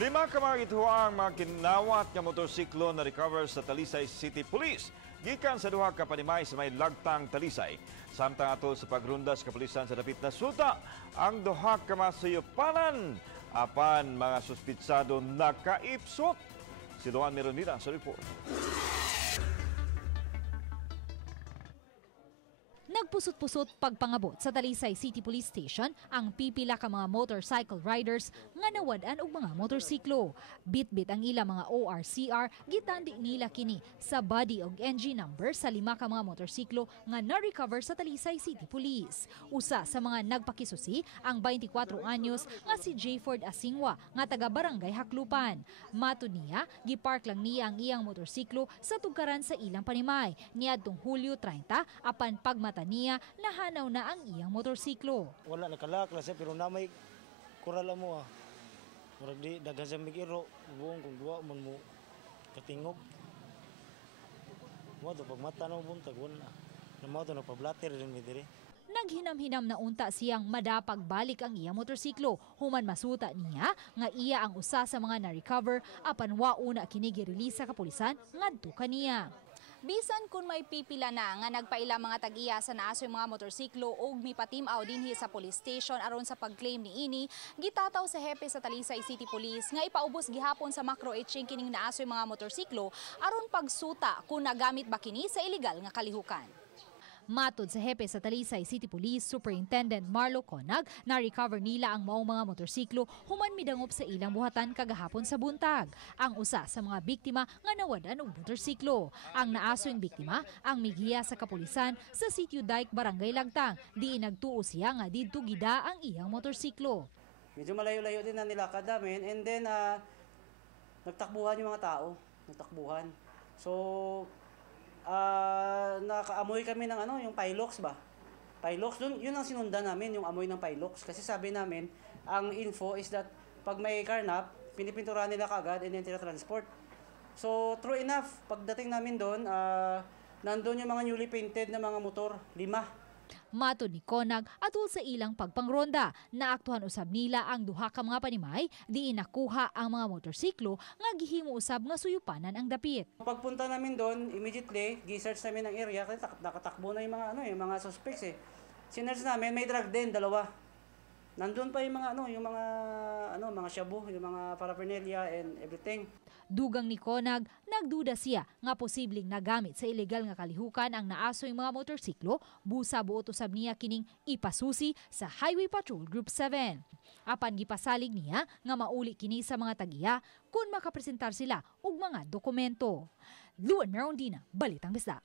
Lima ka mga gituang mga kinawat nga motorsiklo na recover sa Talisay City Police. Gikan sa duha ka panimay sa may Lagtang, Talisay. Samtang atol sa pagrunda sa kapulisan sa dapit na suta, ang duha ka masuyupanan apan mga suspitsado nakaipsot. Si Luan Meronida sa report. Nagpusot-pusot pagpangabot sa Talisay City Police Station ang pipila ka mga motorcycle riders nga nawad-an og mga motorsiklo. Bit-bit ang ila mga ORCR, gitandi nila kini sa body og engine number sa lima ka mga motorsiklo nga na-recover sa Talisay City Police. Usa sa mga nagpakisusi ang 24 anyos nga si J. Ford Asingwa nga taga Barangay Haklupan. Matud niya, gipark lang niya ang iyang motorsiklo sa tugkaran sa ilang panimay niadtong Hulyo 30 apan pagmata niya nahanaw na ang iyang motorsiklo. Wala nakalaklas pero namay kurala mo murag di daghan sa migiro buong kung duwa man mo katingog. Mo to pagmata no buntag wala. Namo to nagpablatter din mi diri. Naghinam-hinam na unta siyang madapag balik ang iyang motorsiklo. Human masuta niya nga iya ang usa sa mga na-recover apan wauna kini girelease sa kapulisan ngadto kaniya. Bisan kung may pipila na nga nagpaila mga tag-iya sa naasoy mga motorsiklo o mipatimaw dinhi sa police station aron sa pag-claim ni ini, gitataw sa hepe sa Talisay City Police nga ipaubos gihapon sa macro-etching kining naasoy mga motorsiklo aron pagsuta kung nagamit ba kini sa illegal nga kalihukan. Matod sa hepe sa Talisay City Police Superintendent Marlo Conag, na-recover nila ang maong mga motorsiklo human midangop sa ilang buhatan kagahapon sa buntag. Ang usa sa mga biktima nga nawadan og motorsiklo. Ang naasoing biktima ang migiya sa kapulisan sa Sitio Dike, Barangay Lagtang. Di nagtuo siya nga didto gida ang iyang motorsiklo. Medyo malayo-layo din na nilakad namin and then nagtakbuhan yung mga tao. Nagtakbuhan. So nakaamoy kami ng yung Pilox ba? Pilox, yun ang sinundan namin, yung amoy ng Pilox. Kasi sabi namin, ang info is that pag may karnap, pinipintura nila kagad and then tira-transport. So true enough, pagdating namin doon, nandun yung mga newly painted na mga motor, 5. Matod ni Conag atol sa ilang pagpangronda, naaktuhan usab nila ang duha ka mga panimay, di nakuha ang mga motorsiklo nga gihimo usab nga suyupanan ang dapit. Pagpunta namin doon, immediately gi-search namin ang area kasi nakatakbo na yung mga yung mga suspects eh. Sinearch namin, may drug din, 2. Nandun pa yung mga mga shabu, yung mga paraphernalia and everything. Dugang ni Conag, nagduda siya nga posibleng nagamit sa ilegal nga kalihukan ang naasoy mga motorsiklo, busa buot usab niya kining ipasusi sa Highway Patrol Group 7. Apan gipasalig niya nga mauli kini sa mga tagiya kung makapresentar sila og mga dokumento. Luan Merondina, Balitang Bisda.